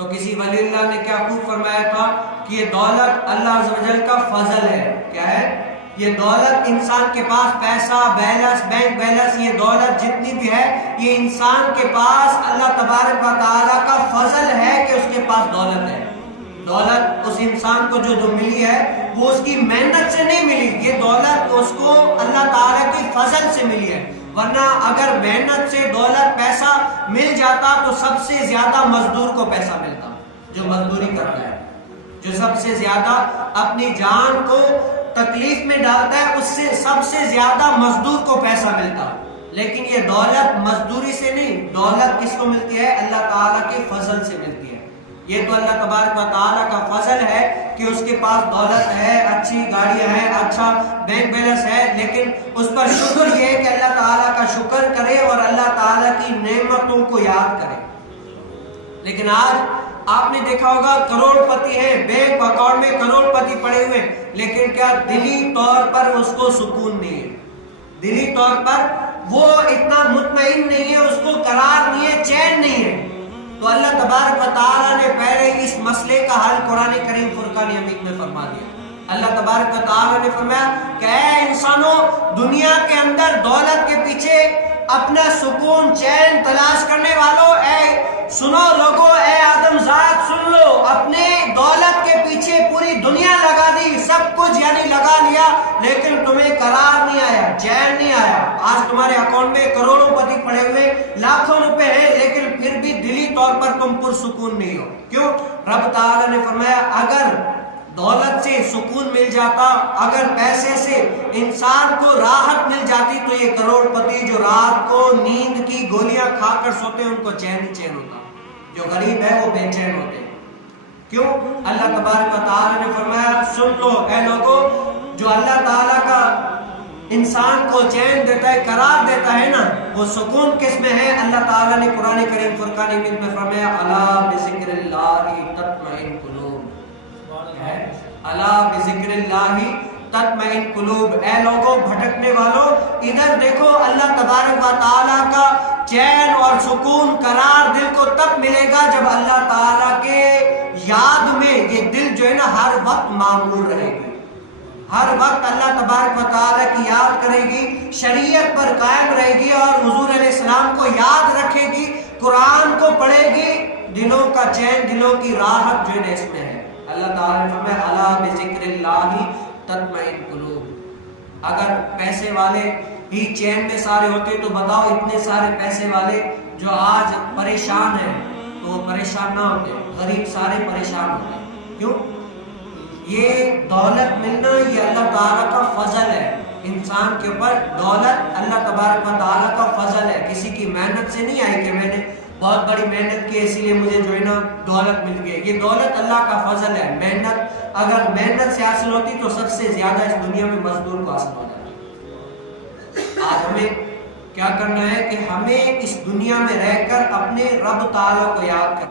تو کسی ولی اللہ نے کیا خوب فرمایا تھا کہ یہ دولت اللہ عز و جل کا فضل ہے. کیا ہے یہ دولت؟ انسان کے پاس پیسہ، بیلنس، بینک بیلنس، یہ دولت جتنی بھی ہے یہ انسان کے پاس اللہ تبارک و تعالیٰ کا فضل ہے کہ اس کے پاس دولت ہے. دولت اس انسان کو جو ملی ہے وہ اس کی محنت سے نہیں ملی، یہ دولت اس کو اللہ تعالیٰ کی فضل سے ملی ہے. ورنہ اگر محنت سے دولت پیسہ مل جاتا تو سب سے زیادہ مزدور کو پیسہ ملتا، جو مزدوری کرتا ہے، جو سب سے زیادہ اپنی جان کو تکلیف میں ڈالتا ہے، اس سے سب سے زیادہ مزدور کو پیسہ ملتا. لیکن یہ دولت مزدوری سے نہیں، دولت کس کو ملتی ہے؟ اللہ تعالیٰ کے فضل سے ملتی ہے. یہ تو اللہ تبارک و تعالیٰ کا فضل ہے کہ اس کے پاس دولت ہے، اچھی گاڑیاں ہیں، اچھا بینک بیلنس ہے، لیکن اس پر شکر یہ ہے کہ اللہ تعالیٰ کا شکر کرے اور اللہ تعالیٰ کی نعمتوں کو یاد کرے. لیکن آج آپ نے دیکھا ہوگا کروڑ پتی ہیں، بینک اکاؤنٹ میں کروڑ پتی پڑے ہوئے، لیکن کیا دلی طور پر اس کو سکون نہیں ہے؟ دلی طور پر وہ اتنا مطمئن نہیں ہے، اس کو قرار نہیں ہے، چین نہیں ہے. تو اللہ تبارک و تعالیٰ نے پہلے اس مسئلے کا حل قرآن کریم فرقان حمید میں فرما دیا. اللہ تبارک و تعالیٰ نے فرمایا کہ اے انسانوں، دنیا کے اندر دولت کے پیچھے اپنا سکون چین تلاش کرنے والوں، اے سنو لوگو، اے آدم ذات سن لو، اپنے دولت کے پیچھے پوری دنیا لگا دی، سب کچھ یعنی لگا لیا، لیکن تمہیں قرار نہیں آیا، چین نہیں آیا. آج تمہارے اکاؤنٹ میں کروڑوں پتی پڑے ہوئے، لاکھوں روپے ہیں، لیکن پھر بھی دلی طور پر تم پرسکون نہیں ہو. کیوں؟ رب تعالیٰ نے فرمایا اگر دولت سے سکون مل جاتا، اگر پیسے سے انسان کو راحت مل جاتی تو یہ کروڑ پتی جو رات کو نیند کی گولیاں کھا کر سوتے ان کو چین ہی چین ہوتا، جو غریب ہے وہ بے چین ہوتے. کیوں؟ اللہ تبارک و تعالیٰ نے فرمایا سن لو اے لوگو، جو اللہ تعالیٰ کا انسان کو چین دیتا ہے، قرار دیتا ہے نا، وہ سکون کس میں ہے؟ اللہ تعالیٰ نے قرآن کریم فرقان حمید میں فرمایا الا بذکر اللہ تطمئن قلوب. الا بذکر اللہ تطمئن قلوب. اے لوگوں بھٹکنے والوں، ادھر دیکھو، اللہ تبارک و تعالیٰ کا چین اور سکون قرار دل کو تب ملے گا جب اللہ تعالیٰ کے یاد میں یہ دل جو ہے نا ہر وقت معمول رہے گی، ہر وقت اللہ تبارک و تعالیٰ کی یاد کرے گی، شریعت پر قائم رہے گی اور حضور علیہ السلام کو یاد رکھے گی، قرآن کو پڑھے گی. دلوں کا چین، دلوں کی راحت جو ہے اس میں ہے. اللہ تعالیٰ نے فرمایا الا بذکر اللہ تطمئن قلوب. اگر پیسے والے ہی چین میں سارے ہوتے تو بتاؤ اتنے سارے پیسے والے جو آج پریشان ہیں تو وہ پریشان نہ ہوتے، غریب سارے پریشان ہوتے. کیوں؟ یہ دولت ملنا یہ اللہ تعالیٰ کا فضل ہے انسان کے اوپر. دولت اللہ تبارک و تعالیٰ کا فضل ہے، کسی کی محنت سے نہیں آئی کہ میں نے بہت بڑی محنت کی اسی لیے مجھے جو ہے نا دولت مل گئی. یہ دولت اللہ کا فضل ہے. محنت اگر محنت سے حاصل ہوتی تو سب سے زیادہ اس دنیا میں مزدور کو حاصل ہو جاتا. آج ہمیں کیا کرنا ہے کہ ہمیں اس دنیا میں رہ کر اپنے رب تعالیٰ کو یاد کرنا